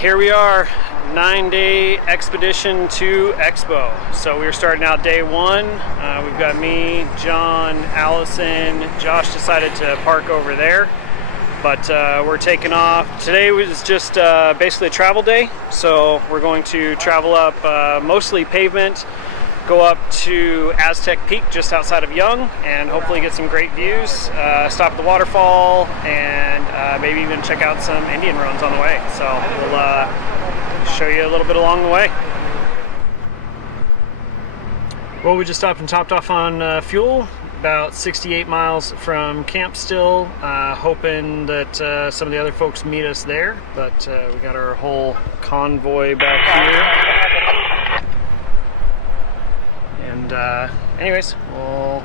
here we are, 9-day expedition to Expo. So we're starting out day one. We've got me, John, Allison, Josh decided to park over there, but we're taking off. Today was just basically a travel day, so we're going to travel up mostly pavement, go up to Aztec Peak just outside of Young, and hopefully get some great views, stop at the waterfall, and maybe even check out some Indian ruins on the way. So we'll show you a little bit along the way. Well, we just stopped and topped off on fuel, about 68 miles from camp still, hoping that some of the other folks meet us there, but we got our whole convoy back here. And anyways, we'll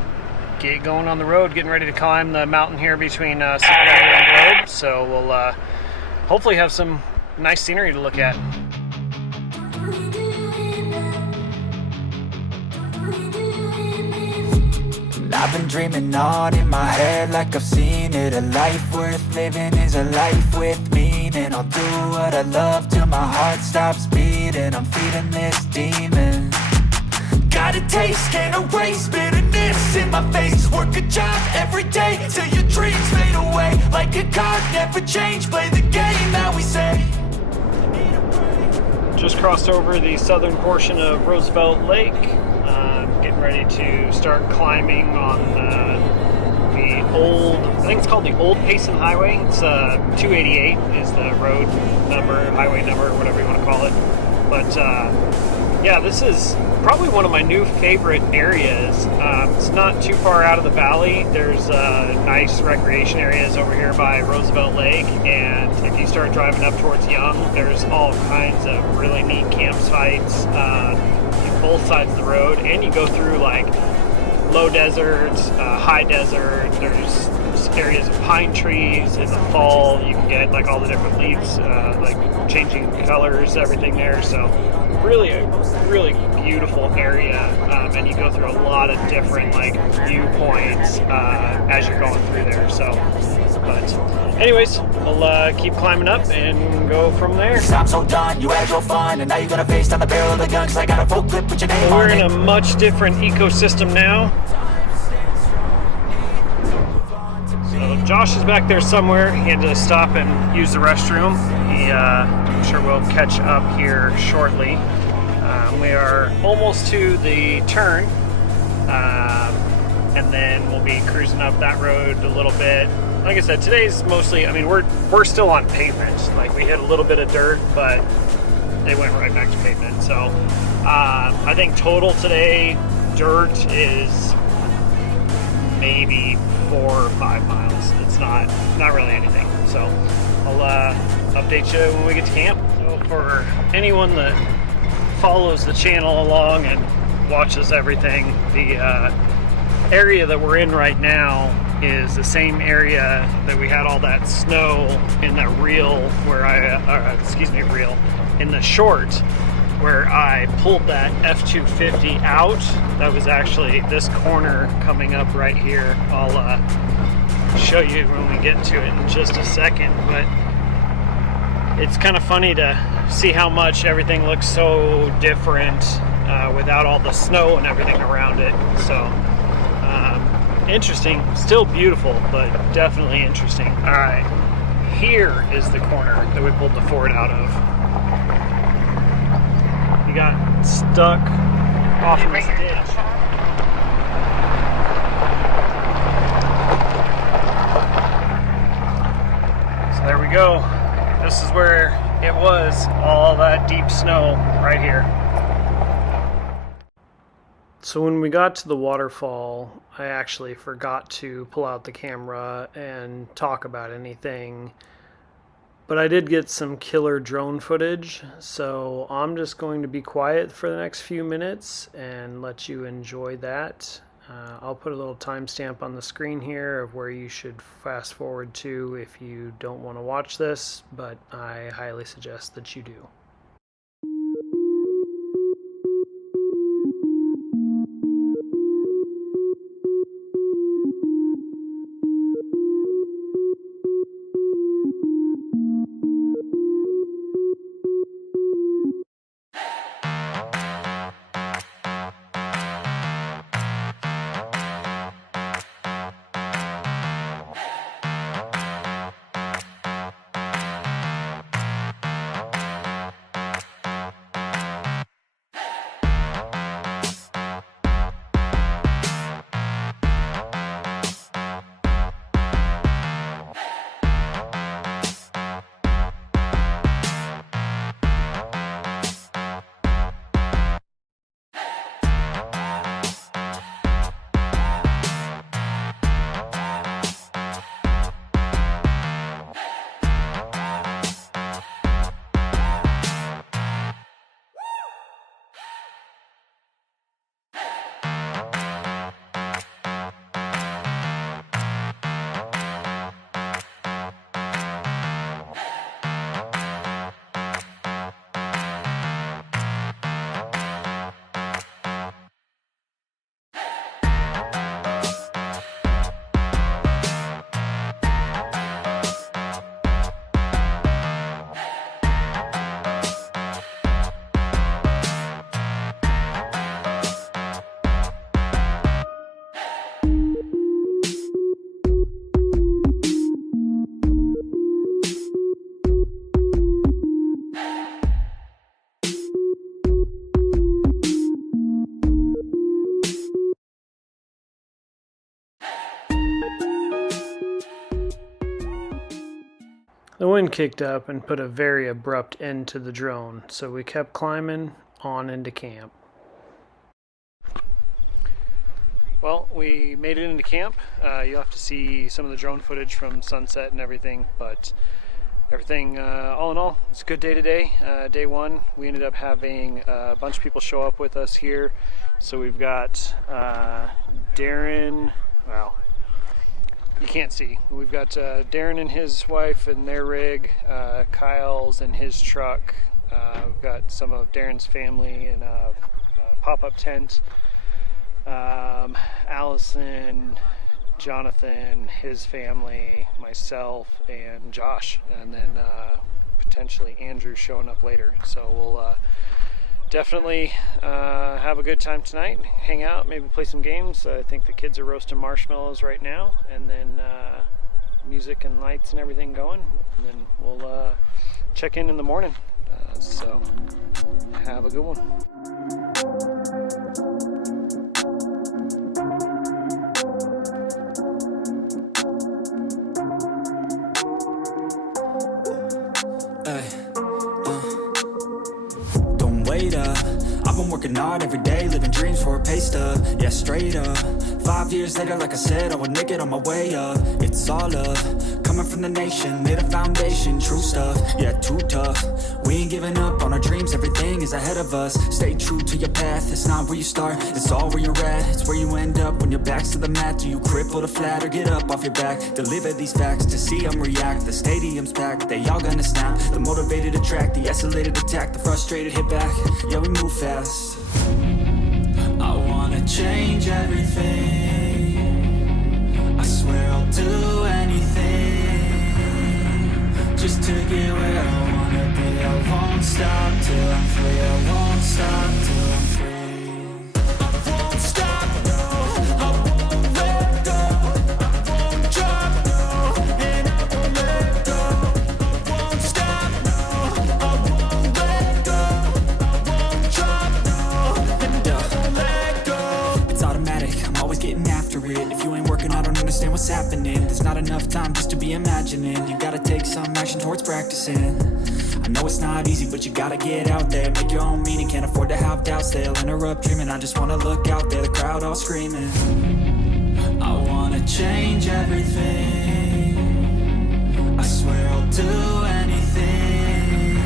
get going on the road, getting ready to climb the mountain here between Superior and Globe. So we'll hopefully have some nice scenery to look at. I've been dreaming on in my head like I've seen it. A life worth living is a life with meaning. I'll do what I love till my heart stops beating. I'm feeding this demon. Got a taste, can't erase bitterness in my face. Work a job every day till your dreams fade away. Like a card, never change, play the game that we say. Just crossed over the southern portion of Roosevelt Lake. Getting ready to start climbing on the old, I think it's called the Old Payson Highway. It's 288 is the road number, highway number, whatever you want to call it. But yeah, this is probably one of my new favorite areas. It's not too far out of the valley. There's nice recreation areas over here by Roosevelt Lake, and if you start driving up towards Young, there's all kinds of really neat campsites both sides of the road, and you go through like low desert, high desert. There's areas of pine trees. In the fall you can get like all the different leaves like changing colors, everything there. So really beautiful area, and you go through a lot of different like viewpoints as you're going through there. So but anyways, we'll keep climbing up and go from there. I'm so done, you had your fun, and now you're gonna face down the barrel of the gun, cause I got a full clip with your name on it. We're in a much different ecosystem now. So Josh is back there somewhere. He had to stop and use the restroom. I'm sure we'll catch up here shortly. We are almost to the turn, and then we'll be cruising up that road a little bit. Like I said, today's mostly, I mean, we're still on pavement. Like we hit a little bit of dirt, but they went right back to pavement. So I think total today, dirt is maybe 4 or 5 miles. It's not really anything. So I'll update you when we get to camp. So for anyone that follows the channel along and watches everything, the area that we're in right now is the same area that we had all that snow in that reel where in the short where I pulled that F-250 out. That was actually this corner coming up right here. I'll show you when we get to it in just a second, but it's kind of funny to see how much everything looks so different without all the snow and everything around it. So interesting, still beautiful, but definitely interesting. All right, here is the corner that we pulled the Ford out of. You got stuck off in this ditch. So there we go. This is where it was, all that deep snow right here. So when we got to the waterfall, I actually forgot to pull out the camera and talk about anything. But I did get some killer drone footage, so I'm just going to be quiet for the next few minutes and let you enjoy that. I'll put a little timestamp on the screen here of where you should fast forward to if you don't want to watch this, but I highly suggest that you do. The wind kicked up and put a very abrupt end to the drone, so we kept climbing on into camp. Well, we made it into camp. You'll have to see some of the drone footage from sunset and everything, but everything, all in all, it's a good day today. Day one, we ended up having a bunch of people show up with us here. So we've got Darren, wow, you can't see. We've got Darren and his wife and their rig, Kyle's and his truck. We've got some of Darren's family in a pop-up tent. Allison, Jonathan, his family, myself, and Josh, and then potentially Andrew showing up later. So we'll definitely have a good time tonight, hang out, maybe play some games. I think the kids are roasting marshmallows right now, and then music and lights and everything going, and then we'll check in the morning. So have a good one. Don't wait up, I've been working hard every day, living dreams for a pay stub, yeah, straight up. 5 years later, like I said, I would make it on my way up. It's all up, coming from the nation, made a foundation, true stuff, yeah, too tough. We ain't giving up on our dreams, everything is ahead of us. Stay true to your path, it's not where you start, it's all where you're at. It's where you end up when your back's to the mat. Do you cripple the flat or get up off your back? Deliver these facts to see them react. The stadium's packed, they all gonna snap. The motivated attract, the escalated attack. The frustrated hit back, yeah, we move fast. I wanna change everything, I swear I'll do anything just to get where I wanna be. I won't stop till I'm free, I won't stop till I'm free. I won't stop, no, I won't let go, I won't drop, no, and I won't let go. I won't stop, no, I won't let go, I won't drop, no, and I won't let go. It's automatic, I'm always getting after it. If you ain't working, I don't understand what's happening. There's not enough time just to be imagining. You gotta take some action towards practicing. I know it's not easy, but you gotta get out there, make your own meaning, can't afford to have doubts, they'll interrupt dreaming. I just wanna look out there, the crowd all screaming. I wanna change everything, I swear I'll do anything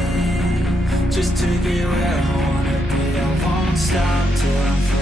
just to get where I wanna be. I won't stop till I'm free.